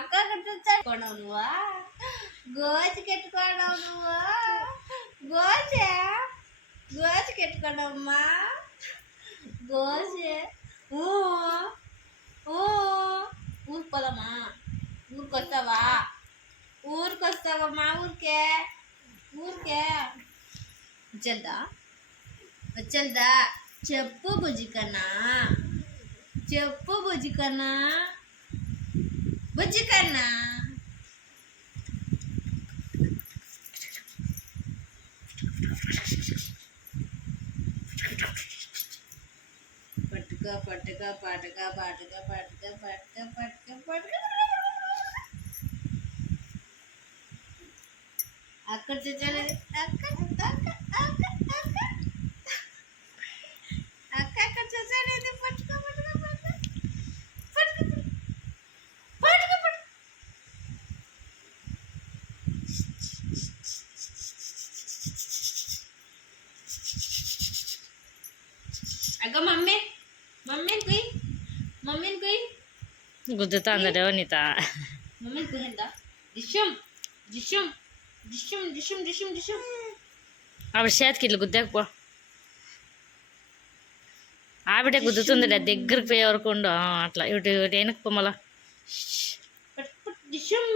అక్క కట్టుకోవడం నువ్వా గోచి కట్టుకోవడం నువ్వు గోచి కట్టుకోవడమ్మా గోచి ఊరికి పోదామా ఊరికొస్తావా మా ఊరికే వచ్చేద్దా చెప్పు బుజ్జికన్నా పట్టుక అక్కడ చూచాలి అక్క అక్కడ చూసాడు పట్టుకో అగ్గ మమ్మీని కుయ్ గుద్దుతా అందరూ నీత మమ్మీని కుయ్యందా జిషం ఆవిడ చేతికి ఇల్లు గుద్దాకపో ఆవిడ గుద్దుతుంది దగ్గరికి పోయే వరకు ఉండు అట్లా ఇటు వెనక్కి పొమ్మలా డిషం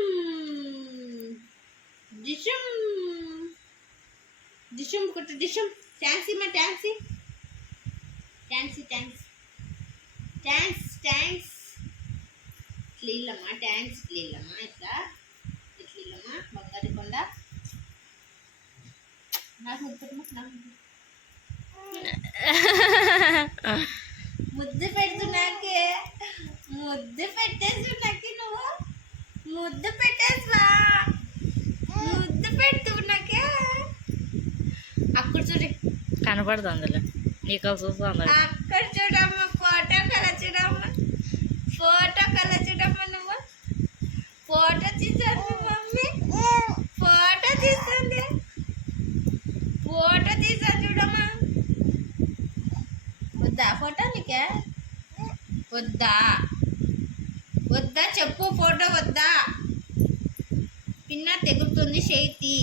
థ్యాంక్స్ ఇట్లీలమ్మా ఇట్లా బంగారు కొండ నాకు ముద్దు పెడుతున్నాకే ముద్దు పెట్టేస్తున్నాకి నువ్వు ముద్దు పెట్టేసా ముద్దు పెడుతున్నాకే అక్కడ చూడు కనపడుతుంది అందులో నీకు చూస్తుంది అక్కడ చూడమ్మా ఫోటో కల చూడమ్మా నువ్వు ఫోటో తీసాను మమ్మీ ఫోటో తీసా చూడమ్మా వద్దా ఫోటో నీకే వద్దా చెప్పు ఫోటో వద్దా పిన్న తెగుతుంది చేతి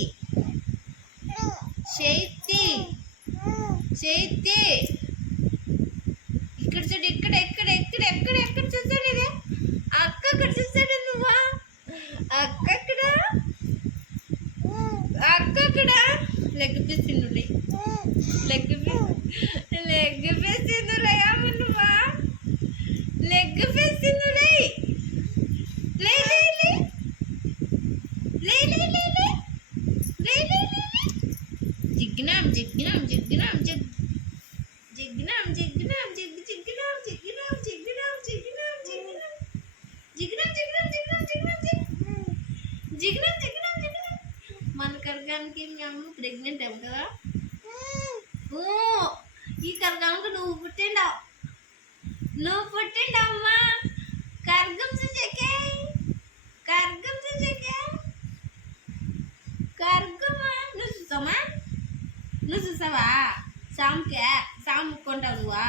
ఇక్కడ చూడు ఎక్కడ చూసాడు ఇది అక్క అక్కడ చూసాడు నువ్వా అక్క అక్కడ లెగ్ పీస్ తిండులే లెగ్ పీస్ తిందులయ్యాము నువ్వా లెగ్ పీస్ తిందులే జిగ్గినాం మన కర్గానికి మీ అమ్మ ప్రెగ్నెంట్ అవ్వ కదా ఈ కర్గానికి నువ్వు పుట్టిండమ్మా కర్గం చూసాకే కర్గమా నువ్వు చూసావా సాముకొంటావు నువ్వా